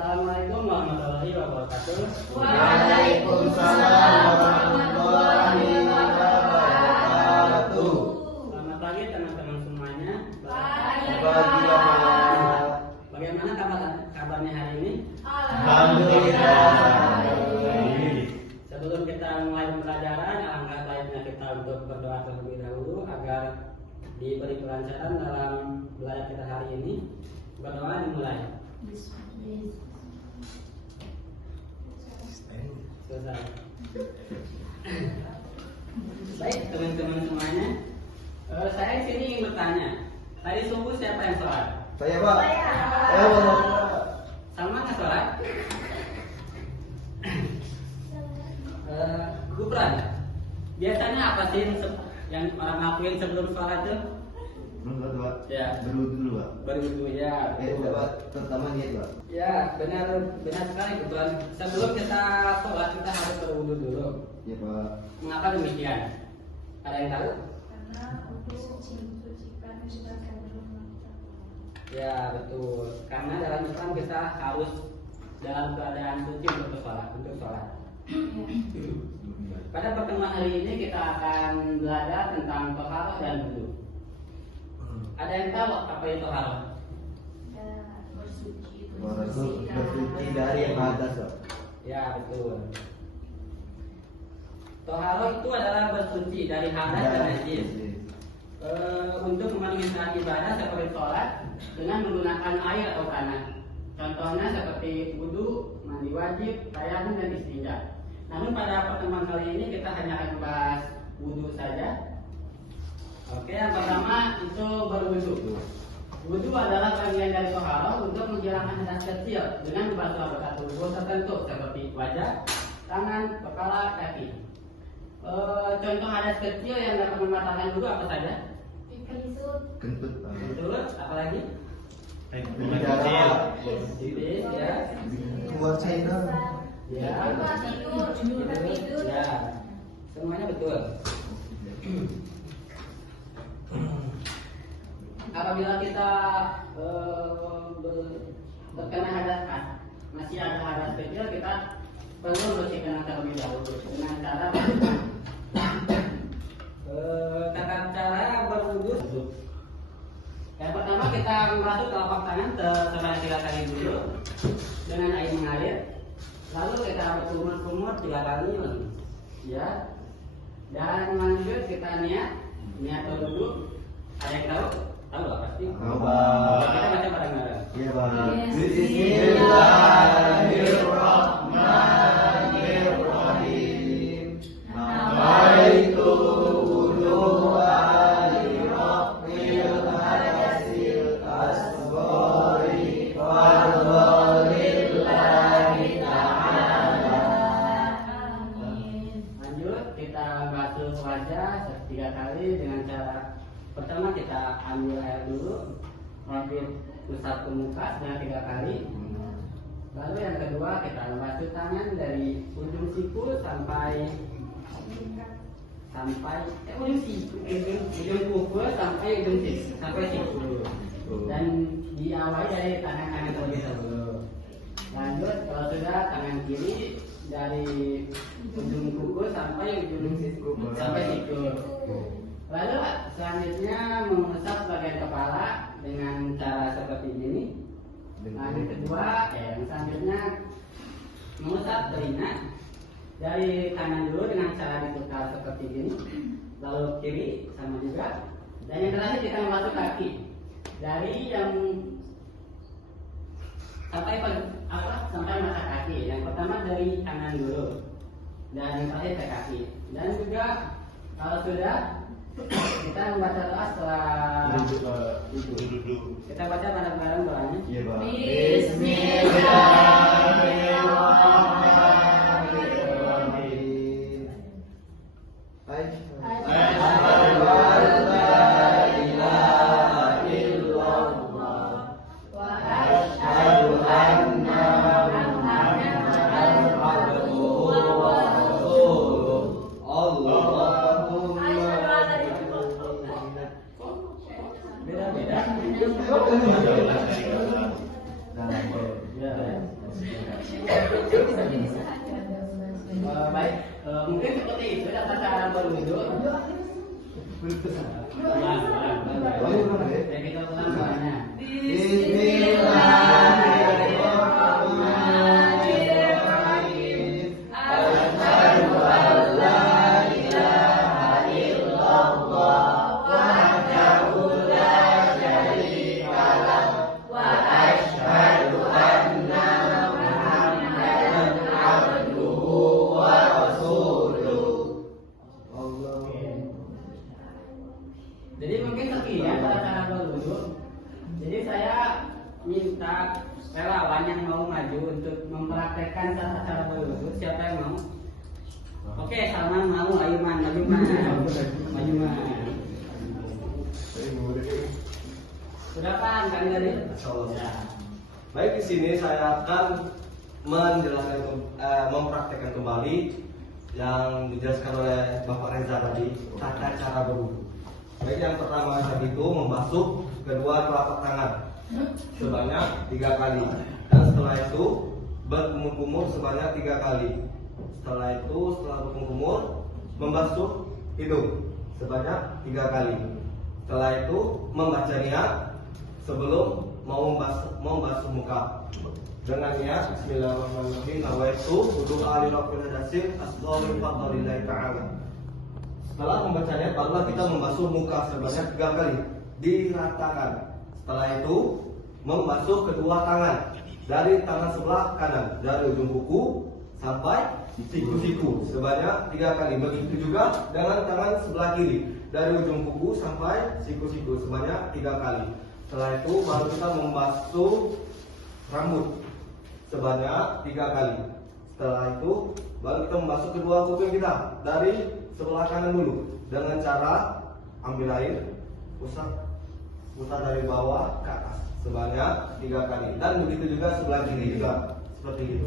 Assalamualaikum warahmatullahi wabarakatuh. Waalaikumsalam warahmatullahi wabarakatuh. Selamat pagi teman-teman semuanya. Pagi Bapak. Bagaimana kabarnya hari ini? Alhamdulillah. Sebelum kita mulai pembelajaran, alangkah baiknya kita untuk berdoa terlebih dahulu agar diberi kelancaran dalam belajar kita hari ini. Berdoa dimulai. Selesai. Baik teman-teman semuanya, saya di sini ingin bertanya. Tadi subuh siapa yang sholat? Saya Pak. Saya Pak. Sama nggak sholat? Gubran. Biasanya apa sih yang orang lakuin sebelum sholat tuh? Menurut Pak. Ya. Berwudu dulu Pak. Berwudu ya. Pak. Pertama niat Pak. Ya, benar sekali Gubran. Sebelum kita sholat kita harus berwudu dulu. Ya Pak. Mengapa demikian? Ada yang tahu? Karena untuk mensucikan ibadah rumah. Ya betul. Karena dalam Islam kita harus dalam keadaan suci untuk sholat. Pada pertemuan hari ini kita akan belajar tentang toharoh dan wudu. Ada yang tahu apa itu toharoh? Bersuci dari yang atas Pak. Ya betul. Toharoh itu adalah bersuci dari hadas dan najis. Untuk memenuhi syarat ibadah seperti sholat dengan menggunakan air atau tanah. Contohnya seperti wudu, mandi wajib, tayamum dan istinja. Namun pada pertemuan kali ini kita hanya akan membahas wudu saja. Oke, yang pertama itu berwudu. Wudu adalah bagian dari toharoh untuk menghilangkan hadas kecil dengan membasuh anggota tubuh tertentu seperti wajah, tangan, kepala, kaki. Contoh hadas kecil yang dapat membatalkan wudu apa saja? Kentut Pak. Betul, apa lagi? Bicara. Bibis, ya. Keluar cairan. Ya. Tidur. Ya. Semuanya betul. Apabila kita terkena hadas masih ada hadas kecil, kita perlu membersihkan terlebih dahulu dengan cara tata cara berwudu. Yang pertama kita membasuh telapak tangan sebanyak 3 kali dulu dengan air mengalir. Lalu kita berkumur-kumur 3 kali, ya. Dan lanjut kita niat berwudu. Ada yang tahu? Tahu lah pasti. Tahu Pak. Kita baca bareng-bareng. Iya Pak. Bismillahirrahmanirrahim. Nawaitu wudu'a li rabbil hadasil asghari fardholillahi ta'ala. Lanjut kita basuh wajah 3 kali dengan cara pertama kita ambil air dulu, lalu usap ke muka sebanyak 3 kali. Lalu yang kedua kita basuh tangan dari ujung siku sampai ujung kuku sampai ujung siku sampai siku. Dan diawali dari tangan kanan terlebih dahulu. Lanjut kalau sudah tangan kiri dari ujung kuku sampai ujung siku sampai siku. Lalu selanjutnya mengusap bagian kepala dengan cara seperti ini. Yang kedua, yang selanjutnya mengusap telinga dari kanan dulu dengan cara diputar seperti ini. Lalu kiri sama juga. Dan yang terakhir kita membasuh kaki dari yang sampai mata kaki. Yang pertama dari kanan dulu dan yang terakhir ke kaki. Dan juga kalau sudah kita membaca doa setelah kita baca bareng-bareng doanya. Iya Pak. Bismillahirrahmanirrahim. Asyhadu an la ilaha illallah wa asyhadu anna Muhammadan abduhu wa rasuluh. Allahumma beda-beda. Baik, mungkin seperti itu tata cara berwudu. Ya, kita ulang doanya. Bismillahirrahmanirrahim. Asyhadu an la ilaha illallah wahdahu la syarika lah wa asyhadu anna Muhammadan abduhu wa rasuluh. Jadi mungkin sekian tata cara berwudu. Jadi saya minta relawan yang mau maju untuk mempraktekkan tata cara berwudu. Siapa yang mau? Oke, Salman mau. Ayo man, maju man. Maju man. Sudah paham kan tadi? Ya. Baik, di sini saya akan menjelaskan mempraktekkan kembali yang dijelaskan oleh Bapak Reza tadi, tata cara berwudu. Baik, yang pertama tadi itu membasuh kedua telapak tangan sebanyak 3 kali, dan setelah itu berkumur-kumur sebanyak 3 kali. Setelah itu, setelah berkumur, membasuh hidung sebanyak 3 kali. Setelah itu membaca niat sebelum mau membasuh muka dengan niat Bismillahirrahmanirrahim. Nawaitu wudu'a li rabbil hadatsir asdalil fadlillahi ta'ala. Setelah membacanya, barulah kita membasuh muka sebanyak 3 kali, diratakan. Setelah itu, membasuh kedua tangan dari tangan sebelah kanan, dari ujung kuku sampai siku-siku sebanyak 3 kali. Begitu juga dengan tangan sebelah kiri, dari ujung kuku sampai siku-siku sebanyak 3 kali. Setelah itu, baru kita membasuh rambut sebanyak 3 kali. Setelah itu, baru kita membasuh kedua kuping kita dari sebelah kanan dulu dengan cara ambil air, usap dari bawah ke atas sebanyak 3 kali, dan begitu juga sebelah kiri juga seperti itu.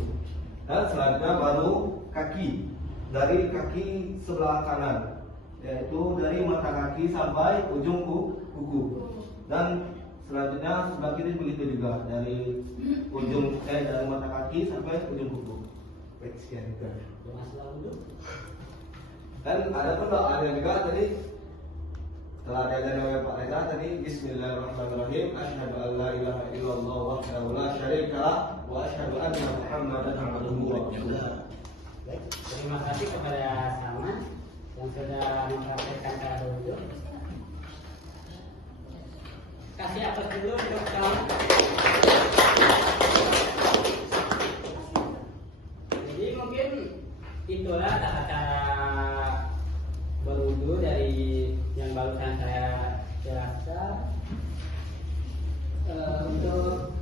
Dan selanjutnya baru kaki, dari kaki sebelah kanan, yaitu dari mata kaki sampai ujung kuku, dan selanjutnya sebelah kiri begitu juga, dari ujung dari mata kaki sampai ujung kuku. Baik, sekian itu. Dan ada pun doanya juga tadi, telah diajarkan oleh Pak Reza tadi, Bismillahirrahmanirrahim. Asyhadu an la ilaha illallah wahdahu la syarika lah wa asyhadu anna Muhammadan abduhu wa rasuluh. Baik, terima kasih kepada Salman yang sudah mempraktekkan cara berwudu. Kasih atas dulu untuk Salman. Jadi mungkin itulah tata cara berwudu dari yang barusan saya jelaskan. Untuk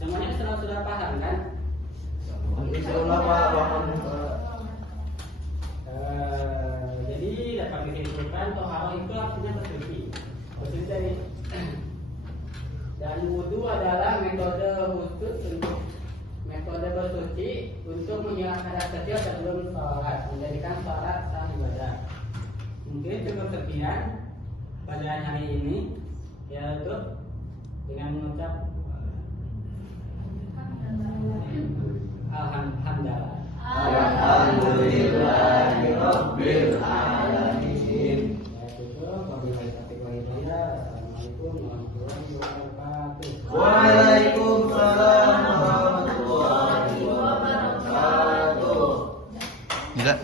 semuanya sudah paham kan? Jadi dapat disimpulkan toharoh itu artinya bersuci. Bersuci dari dan wudu adalah metode khusus untuk metode bersuci untuk menghilangkan hadas kecil sebelum sholat, menjadikan sholat sah ibadah. Mungkin cukup sekian pada hari ini, ya tuh, dengan mengucap alhamdulillah. Alhamdulillahirabbil alamin. Assalamualaikum warahmatullahi wabarakatuh. Waalaikumsalam warahmatullahi wabarakatuh. Gila.